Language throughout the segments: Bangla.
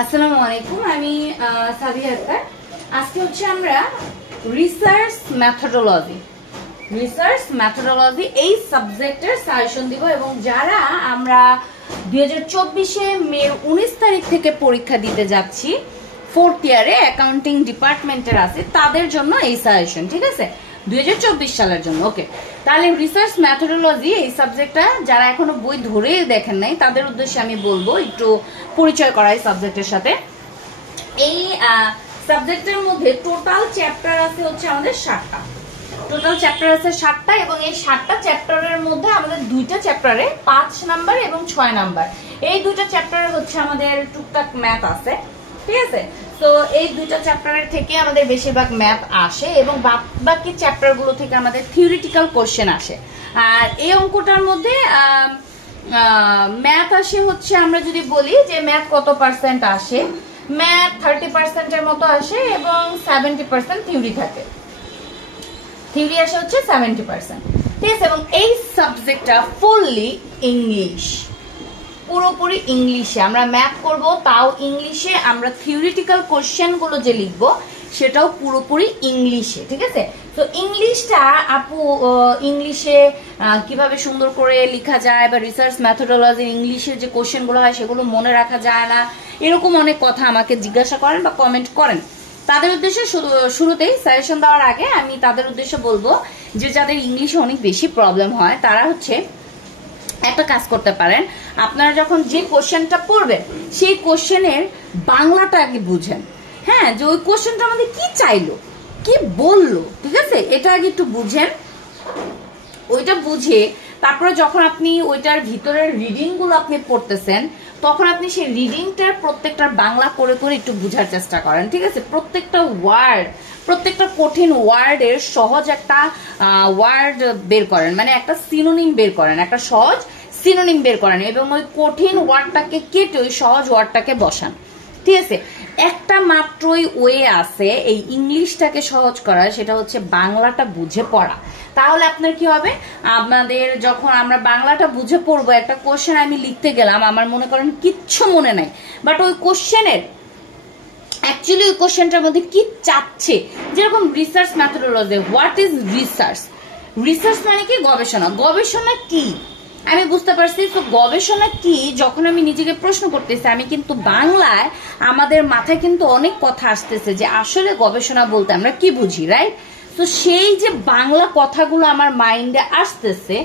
আসসালামু আলাইকুম, আমি সাদিয়া আক্তার। আজকে হচ্ছে আমরা রিসার্চ মেথোডোলজি এই সাবজেক্টের সাজেশন দিব এবং যারা আমরা 2024 মে 19 তারিখ থেকে পরীক্ষা দিতে যাচ্ছি, 4th ইয়ারে অ্যাকাউন্টিং ডিপার্টমেন্টের আছে, তাদের জন্য এই সাজেশন, ঠিক আছে, 2024 সালের জন্য। ওকে, তাহলে রিসার্চ মেথোডোলজি এই সাবজেক্টটা যারা এখনো বই ধরে দেখেন নাই তাদের উদ্দেশ্যে আমি বলবো একটু পরিচয় করাই সাবজেক্টের সাথে। এই সাবজেক্টের মধ্যে টোটাল চ্যাপ্টার আছে হচ্ছে আমাদের 7টা। এবং এই 7টা চ্যাপ্টারের মধ্যে আমাদের 2টা চ্যাপ্টারে 5 নাম্বার এবং 6 নাম্বার, এই 2টা চ্যাপ্টারে হচ্ছে আমাদের টুকটাক ম্যাথ আছে, ঠিক আছে। তো এই 2টা চ্যাপ্টারের থেকে আমাদের বেশিরভাগ ম্যাথ আসে এবং বাকি চ্যাপ্টারগুলো থেকে আমাদের থিওরিটিক্যাল কোশ্চেন আসে। আর এই অঙ্কটার মধ্যে ম্যাথ আসে হচ্ছে, আমরা যদি বলি যে ম্যাথ কত পার্সেন্ট আসে, ম্যাথ 30%-এর মতো আসে এবং 70% থিওরি থাকে। থিওরি আসে হচ্ছে 70%, ঠিক আছে। এবং এই সাবজেক্টটা ফুললি ইংলিশ, পুরোপুরি ইংলিশে আমরা ম্যাথ করব, তাও ইংলিশে। আমরা থিওরিটিক্যাল কোশ্চেন গুলো যে লিখবো সেটাও পুরোপুরি ইংলিশে, ঠিক আছে। তো ইংলিশটা আপু ইংলিশে কিভাবে সুন্দর করে লেখা যায় বা রিসার্চ মেথোডোলজি ইংলিশে যে কোশ্চেন গুলো হয় সেগুলো মনে রাখা যায় না, এরকম অনেক কথা আমাকে জিজ্ঞাসা করেন বা কমেন্ট করেন। তাদের উদ্দেশ্যে শুরুতেই সাজেশন দেওয়ার আগে আমি তাদের উদ্দেশ্যে বলবো যে যাদের ইংলিশে অনেক বেশি প্রবলেম হয় তারা হচ্ছে একটা কাজ করতে পারেন। আপনারা যখন যে কোশ্চেনটা পড়বেন সেই কোশ্চেনের বাংলাটা আগে বুঝেন, হ্যাঁ, যে ওই কোশ্চেনটা আমাদের কি চাইলো, কি বললো, ঠিক আছে, এটা আগে একটু বুঝেন। ওইটা বুঝে তারপরে যখন আপনি ওইটার ভিতরের রিডিং গুলো আপনি পড়তেছেন তখন আপনি সেই রিডিংটার প্রত্যেকটার বাংলা করে করে একটু বুঝার চেষ্টা করেন, ঠিক আছে। প্রত্যেকটা ওয়ার্ড, প্রত্যেকটা কঠিন ওয়ার্ডের সহজ একটা ওয়ার্ড বের করেন, মানে একটা সিনোনিম বের করেন, একটা সহজ সিনোনিম বের করেন এবং ওই কঠিন ওয়ার্ডটাকে কেটে ওই সহজ ওয়ার্ডটাকে বসান, ঠিক আছে। একটা মাত্রই ওয়ে আছে এই ইংলিশটাকে সহজ করার, সেটা হচ্ছে বাংলাটা বুঝে পড়া। তাহলে আপনার কি হবে, আপনাদের যখন আমরা বাংলাটা বুঝে পড়বো, একটা কোশ্চেন আমি লিখতে গেলাম, আমার মনে করেন কিচ্ছু মনে নাই, বাট ওই কোশ্চেনের অ্যাকচুয়ালি ওই কোশ্চেনটার মধ্যে কি চাচ্ছে, যেরকম research methodology, what is research? Research মানে কি? গবেষণা। গবেষণা কি আমি বুঝতে পারছি। তো গবেষণা কি যখন আমি নিজেকে প্রশ্ন করতেছি, আমি কিন্তু বাংলায় আমাদের মাথায় কিন্তু অনেক কথা আসতেছে যে আসলে গবেষণা বলতে আমরা কি বুঝি, রাইট? তো সেই যে বাংলা কথাগুলো আমার মাইন্ডে আসতেছে,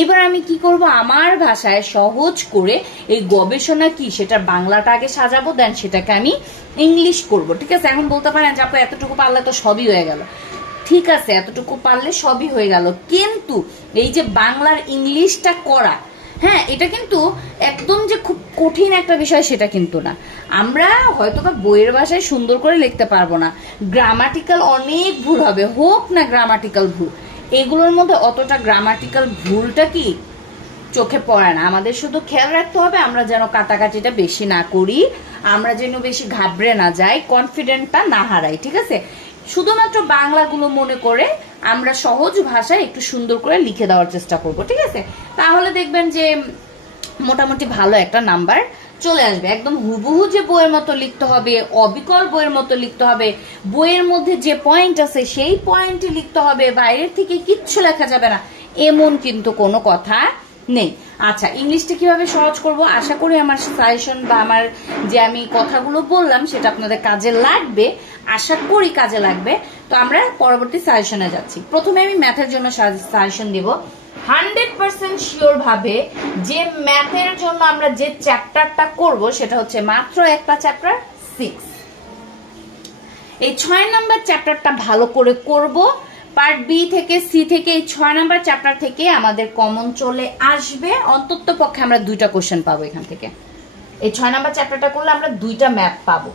এবার আমি কি করব, আমার ভাষায় সহজ করে এই গবেষণা কি সেটা বাংলাটা আগে সাজাবো, দেন সেটাকে আমি ইংলিশ করব, ঠিক আছে। এখন বলতে পারেন যে আপু এতটুকু পারলে তো সবই হয়ে গেল, ঠিক আছে, এতটুকু পারলে সবই হয়ে গেল, কিন্তু এই যে বাংলার ইংলিশটা করা, হ্যাঁ, এটা কিন্তু একদম যে খুব কঠিন একটা বিষয় সেটা কিন্তু না। আমরা হয়তো বা বইয়ের ভাষায় সুন্দর করে লিখতে পারবো না, গ্রামাটিক্যাল অনেক ভুল হবে, হোক না গ্রামাটিক্যাল ভুল, এগুলোর মধ্যে অতটা গ্রামাটিক্যাল ভুলটা কি চোখে পড়ে না। আমাদের শুধু খেয়াল রাখতে হবে আমরা যেন কাটাকাটিটা বেশি না করি, আমরা যেন বেশি ঘাবড়ে না যাই, কনফিডেন্টটা না হারাই, ঠিক আছে। শুধুমাত্র বাংলাগুলো মনে করে আমরা সহজ ভাষায় একটু সুন্দর করে লিখে দেওয়ার চেষ্টা করব, ঠিক আছে। তাহলে দেখবেন যে মোটামুটি ভালো একটা নাম্বার চলে আসবে। একদম হুবহু যে বইয়ের মতো লিখতে হবে, অবিকল বইয়ের মতো লিখতে হবে, বইয়ের মধ্যে যে পয়েন্ট আছে সেই পয়েন্টই লিখতে হবে, বাইরের থেকে কিচ্ছু লেখা যাবে না, এমন কিন্তু কোনো কথা নেই। আচ্ছা, ইংলিশটা কিভাবে সহজ করব? আশা করি আমার সাজেশন বা আমার যে আমি কথাগুলো বললাম সেটা আপনাদের কাজে লাগবে, আশা করি কাজে লাগবে। তো আমরা পরবর্তী সাজেশনে যাচ্ছি। প্রথমে আমি ম্যাথের জন্য সাজেশন দিব। 100% শিওর ভাবে যে ম্যাথের জন্য আমরা যে চ্যাপ্টারটা করব সেটা হচ্ছে মাত্র একটা চ্যাপ্টার 6। এই 6 নাম্বার চ্যাপ্টারটা ভালো করে করব। পার্ট বি থেকে সি থেকে এই 6 নাম্বার চ্যাপ্টার থেকে আমাদের কমন চলে আসবে, অন্তত পক্ষে আমরা 2টা কোশ্চেন পাবো এখান থেকে। এই 6 নাম্বার চ্যাপ্টারটা করলে আমরা 2টা ম্যাথ পাবো,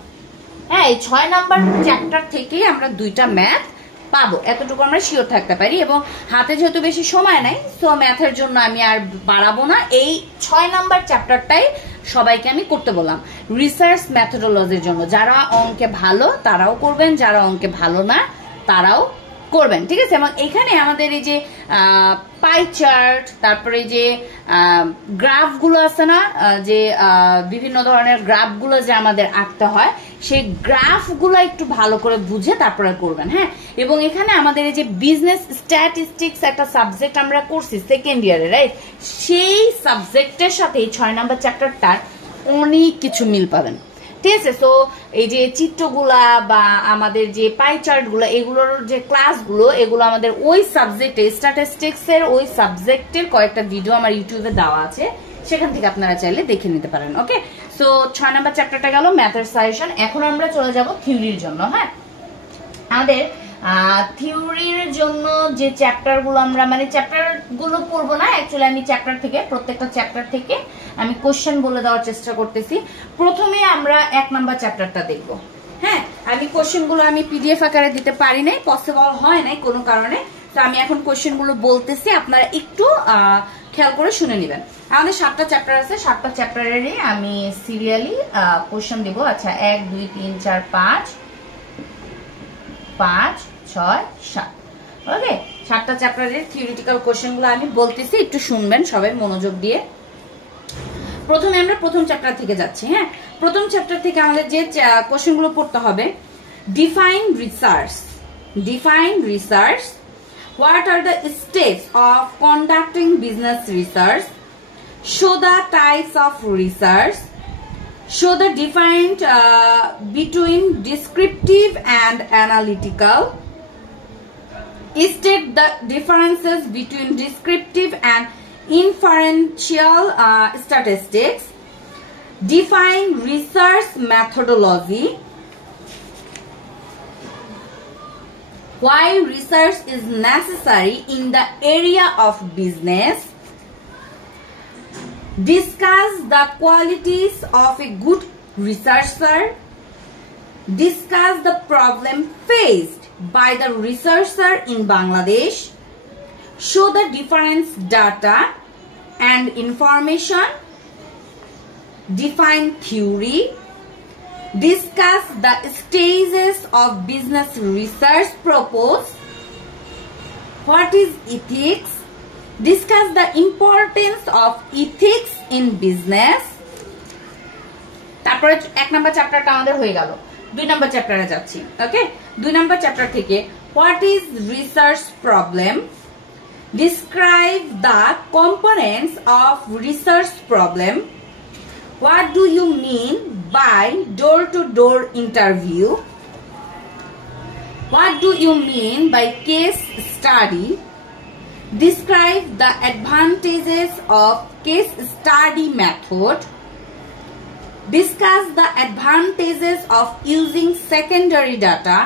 হ্যাঁ, এই 6 নাম্বার চ্যাপ্টার থেকে আমরা 2টা ম্যাথ পাবো, এতটুকু আমরা শিওর থাকতে পারি। এবং হাতে যেহেতু বেশি সময় নাই, সো ম্যাথের জন্য আমি আর বাড়াবো না, এই 6 নাম্বার চ্যাপ্টারটাই সবাইকে আমি করতে বললাম রিসার্চ মেথোডোলজির জন্য। যারা অঙ্কে ভালো তারাও করবেন, যারা অঙ্কে ভালো না তারাও করবেন, ঠিক আছে। এবং এখানে আমাদের এই যে পাই চার্ট, তারপরে যে গ্রাফগুলো আছে না, যে বিভিন্ন ধরনের গ্রাফগুলো যে আমাদের আঁকতে হয়, সেই গ্রাফগুলো একটু ভালো করে বুঝে তারপরে করবেন, হ্যাঁ। এবং এখানে আমাদের এই যে বিজনেস স্ট্যাটিস্টিক্স একটা সাবজেক্ট আমরা করছি সেকেন্ড ইয়ারে, রাইট, সেই সাবজেক্টের সাথে এই 6 নম্বর চ্যাপ্টারটার অনেক কিছু মিল পাবেন, ঠিক আছে। সো এই যে চিত্রগুলা বা আমাদের যে পাই চার্টগুলো, এগুলোর যে ক্লাসগুলো, এগুলো আমাদের ওই সাবজেক্টে স্ট্যাটিস্টিক্স এর ওই সাবজেক্টের কয়েকটা ভিডিও আমার ইউটিউবে দেওয়া আছে, সেখান থেকে আপনারা চাইলে দেখে নিতে পারেন। ওকে, সো 6 নম্বর চ্যাপ্টারটা গেল ম্যাথের সাজেশন। এখন আমরা চলে যাব থিওরির জন্য। হ্যাঁ, আমাদের থিওরির জন্য যে চ্যাপ্টারগুলো আমরা মানে চ্যাপ্টারগুলো পড়বো না, অ্যাকচুয়ালি আমি চ্যাপ্টার থেকে প্রত্যেকটা চ্যাপ্টার থেকে আমি কোশ্চেন বলে দেওয়ার চেষ্টা করতেছি। প্রথমে আমরা 1 নাম্বার চ্যাপ্টারটা দেখব। হ্যাঁ, আমি কোশ্চেনগুলো আমি পিডিএফ আকারে দিতে পারি নাই, পসিবল হয় নাই কোনো কারণে, তো আমি এখন কোশ্চেনগুলো বলতেছি, আপনারা একটু খেয়াল করে শুনে নেবেন। আমাদের 7টা চ্যাপ্টার আছে, 7টা চ্যাপ্টারেরই আমি সিরিয়ালি কোশ্চেন দিব। আচ্ছা, 1 2 3 4 5 5 6 7, ওকে। 7টা চ্যাপ্টারের থিওরিটিক্যাল কোশ্চেনগুলো আমি বলতেছি, একটু শুনবেন সবাই মনোযোগ দিয়ে। প্রথমে আমরা প্রথম চ্যাপ্টার থেকে যাচ্ছি। হ্যাঁ, প্রথম চ্যাপ্টার থেকে আমাদের যে কোশ্চেনগুলো পড়তে হবে, define research. Define research, what are the steps of conducting business research, show the types of research, show the difference between descriptive and analytical, state the differences between descriptive and inferential statistics, define research methodology, why research is necessary in the area of business, discuss the qualities of a good researcher, discuss the problem faced by the researcher in Bangladesh, show the different data and information, define theory, discuss the stages of business research proposed, what is ethics, discuss the importance of ethics in business। তারপরে 1 নাম্বার চ্যাপ্টারটা আমাদের হয়ে গেল। 2 নাম্বার চ্যাপ্টারে যাচ্ছি। ওকে, 2 নাম্বার চ্যাপ্টার থেকে what is research problem, describe the components of research problem, what do you mean by door to door interview, what do you mean by case study, describe the advantages of case study method, discuss the advantages of using secondary data,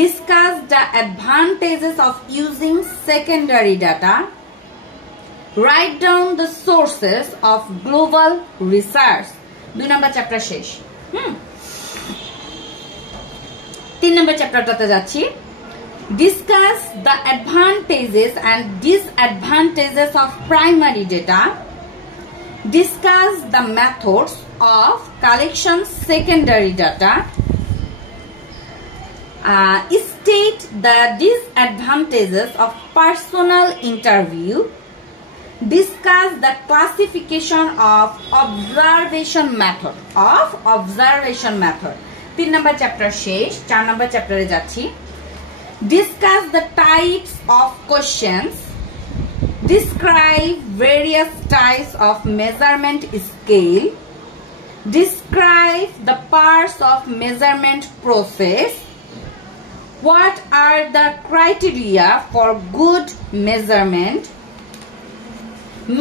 discuss the advantages of using secondary data, write down the sources of global research। 2 number chapter শেষ। 3 নাম্বার চ্যাপ্টারটাতে যাচ্ছি। Discuss the advantages and disadvantages of primary data. Discuss the methods of collection secondary data. State the disadvantages of personal interview. Discuss the classification of observation method. 3 number chapter শেষ। 4 নাম্বার চ্যাপ্টারে যাচ্ছি। Discuss the types of questions. Describe various types of measurement scale. Describe the parts of measurement process. What are the criteria for good measurement?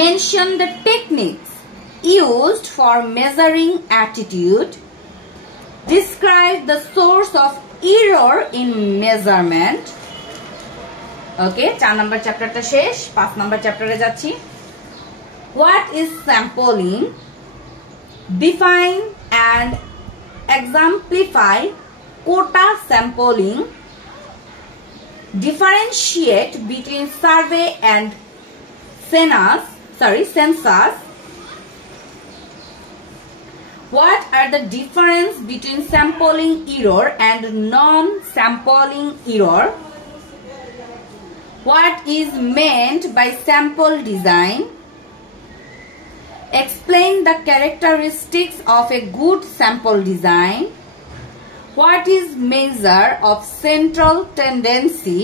Mention the techniques used for measuring attitude. Describe the source of error in measurement. Okay, 4 number চ্যাপ্টারটা শেষ। 5 নাম্বার চ্যাপ্টারে যাচ্ছি। What is sampling? Define and exemplify quota sampling. Differentiate between survey and census. What are the difference between sampling error and non-sampling error? What is meant by sample design? Explain the characteristics of a good sample design. What is measure of central tendency?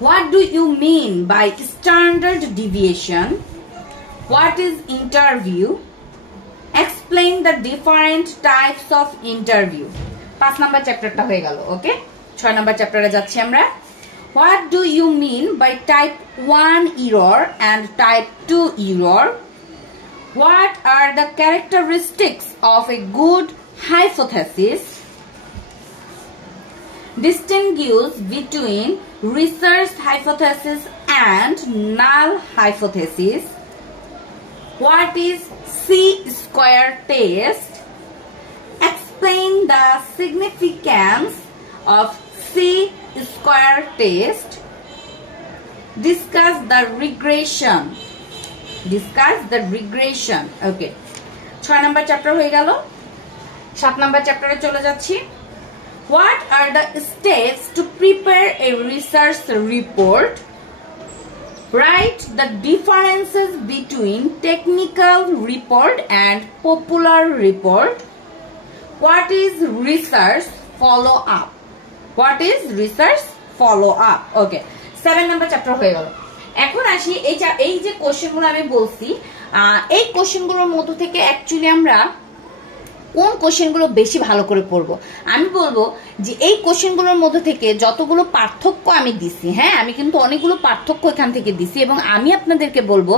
What do you mean by standard deviation? What is interview? Explain the different types of interview. 5 number চ্যাপ্টারটা হয়ে গেল। ওকে, 6 number চ্যাপ্টারে যাচ্ছি আমরা। What do you mean by type 1 error and type 2 error? What are the characteristics of a good hypothesis? Distinguish between research hypothesis and null hypothesis. What is C-square test? Explain the significance of C-square test. Discuss the regression. Okay, 6 number chapter হয়ে গেল। 7 number চ্যাপ্টারে চলে যাচ্ছি। What are the steps to prepare a research report? Write the differences between technical report and popular report. What is research follow-up? What is research follow-up? Okay, 7 number chapter হয়ে গেল। এখন আসি এই যে কোশ্চেনগুলো আমি বলছি, এই কোশ্চেনগুলোর মধ্যে থেকে অ্যাকচুয়ালি আমরা কোন কোশ্চেনগুলো বেশি ভালো করে পড়ব? আমি বলবো যে এই কোশ্চেনগুলোর মধ্যে থেকে যতগুলো পার্থক্য আমি দিছি, হ্যাঁ আমি কিন্তু অনেকগুলো পার্থক্য এখান থেকে দিছি, এবং আমি আপনাদেরকে বলবো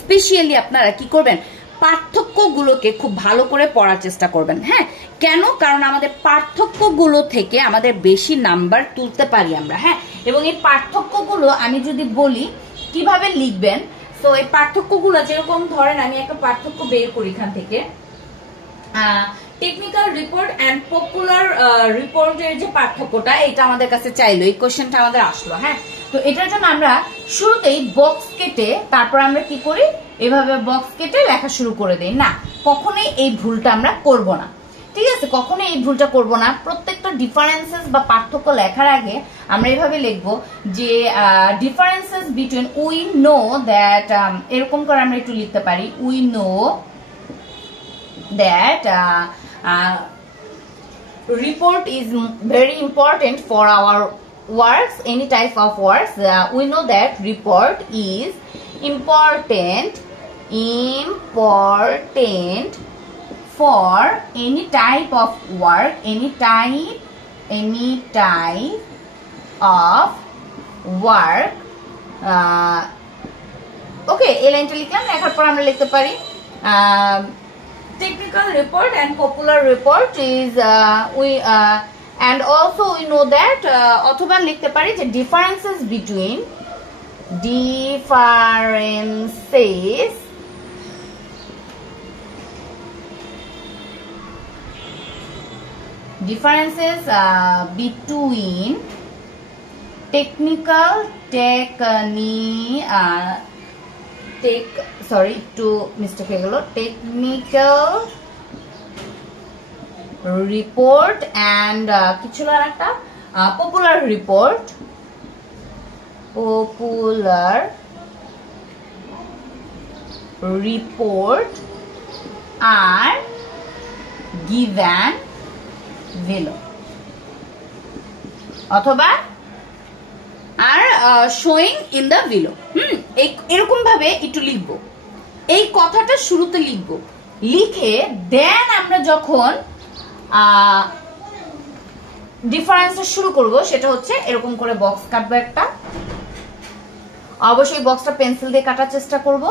স্পেশালি আপনারা কি করবেন, পার্থক্যগুলোকে খুব ভালো করে পড়ার চেষ্টা করবেন। হ্যাঁ, কেন? কারণ আমাদের পার্থক্যগুলো থেকে আমাদের বেশি নাম্বার তুলতে পারি আমরা। হ্যাঁ, এবং এই পার্থক্যগুলো আমি যদি বলি কিভাবে লিখবেন, তো এই পার্থক্যগুলো যেরকম ধরেন আমি একটা পার্থক্য বের করি এখান থেকে, টেকনিক্যাল রিপোর্ট এন্ড পপুলার রিপোর্টের যে পার্থক্যটা, এটা আমাদের কাছে চাইলো, এই কোশ্চেনটা আমাদের আসলো। হ্যাঁ, তো এটার জন্য আমরা শুরুতেই বক্স কেটে তারপর আমরা কি করি, এভাবে বক্স কেটে লেখা শুরু করে দেই। না, কখনোই এই ভুলটা আমরা করব না। ঠিক আছে, কখনোই এই ভুলটা করব না। প্রত্যেকটা ডিফারেন্সেস বা পার্থক্য লেখার আগে আমরা এভাবে লিখবো যে differences between we know that, এরকম করে আমরা একটু লিখতে পারি, we know that report is very important for our works, any type of works. We know that report is important for any type of work, any type of work. Okay, এই লাইনটা লিখলাম, লেখার পর আমরা লিখতে পারি technical report and popular report is and also we know that অথবা লিখতে পারি যে differences between technical report and কিছু আর একটা popular report are given below, অথবা আর showing in the below। এরকম ভাবে একটু লিখবো, এই কথাটা শুরুতে লিখবো, লিখে দেন আমরা যখন ডিফারেন্স শুরু করব সেটা হচ্ছে এরকম করে বক্স কাটবো একটা, অবশ্যই বক্সটা পেন্সিল দিয়ে কাটার চেষ্টা করব।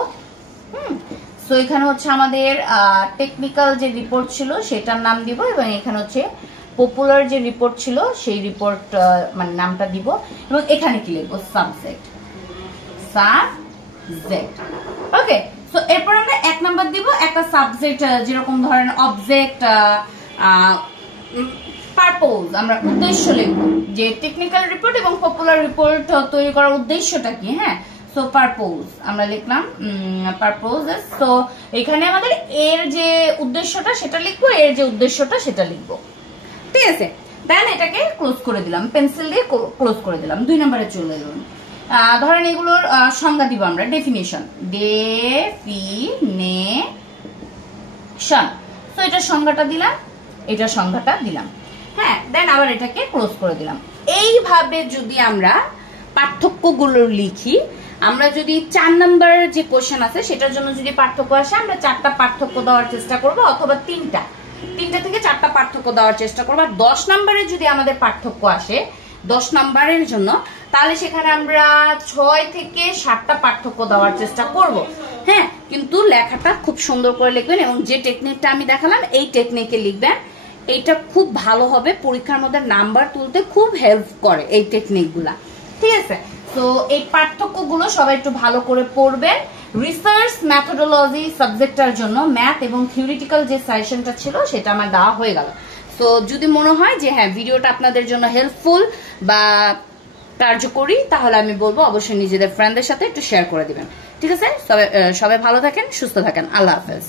সো এখানে হচ্ছে আমাদের টেকনিক্যাল যে রিপোর্ট ছিল সেটার নাম দিব, এবং এখানে হচ্ছে পপুলার যে রিপোর্ট ছিল সেই রিপোর্ট মানে নামটা দিব, এবং এখানে কি লিখবো, সাবজেক্ট। ওকে, সো এরপর আমরা 1 নাম্বার দিব, একটা সাবজেক্ট যেরকম ধরেন অবজেক্ট, পারপোজ, আমরা উদ্দেশ্য লিখবো যে টেকনিক্যাল রিপোর্ট এবং পপুলার রিপোর্ট তৈরি করার উদ্দেশ্যটা কি। হ্যাঁ, সো পারপোজ আমরা লিখলাম, পারপোজ। তো এখানে আমাদের এর যে উদ্দেশ্যটা সেটা লিখবো, এর যে উদ্দেশ্যটা সেটা লিখবো। ঠিক আছে, দেন এটাকে ক্লোজ করে দিলাম, পেন্সিল দিয়ে ক্লোজ করে দিলাম। 2 নম্বরে চলে এলাম। ধরেন এগুলোর সংজ্ঞা দিব আমরা, ডেফিনেশন, ডেফিনেশন। তো এটা সংজ্ঞাটা দিলাম, এটা সংজ্ঞাটা দিলাম। হ্যাঁ, দেন আবার এটাকে ক্লোজ করে দিলাম। এইভাবে যদি আমরা পার্থক্যগুলো লিখি, আমরা যদি 4 নম্বরের যে কোশ্চেন আছে সেটার জন্য যদি পার্থক্য আসে, আমরা 4টা পার্থক্য দেওয়ার চেষ্টা করব, অথবা 3টা থেকে 4টা পার্থক্য দেওয়ার চেষ্টা করবো। আর 10 নম্বরে যদি আমাদের পার্থক্য আসে 10 নম্বরের জন্য, তাহলে সেখানে আমরা 6 থেকে 7টা পার্থক্য দেওয়ার চেষ্টা করব। হ্যাঁ, কিন্তু লেখাটা খুব সুন্দর করে লিখবেন এবং যে টেকনিকটা আমি দেখালাম এই টেকনিকে লিখবেন। এইটা খুব ভালো হবে, পরীক্ষার মধ্যে নাম্বার তুলতে খুব হেল্প করে এই টেকনিকগুলা। ঠিক আছে, তো এই পার্থক্যগুলো সবাই একটু ভালো করে পড়বেন। রিসার্চ মেথোডোলজি সাবজেক্টটার জন্য ম্যাথ এবং থিওরিটিক্যাল যে সেশনটা ছিল সেটা আমার দেওয়া হয়ে গেল। তো যদি মনে হয় যে হ্যাঁ ভিডিওটা আপনাদের জন্য হেল্পফুল বা কার্যকরী, তাহলে আমি বলবো অবশ্যই নিজেদের ফ্রেন্ডদের সাথে একটু শেয়ার করে দিবেন। ঠিক আছে, সবাই ভালো থাকেন, সুস্থ থাকেন। আল্লাহ হাফেজ।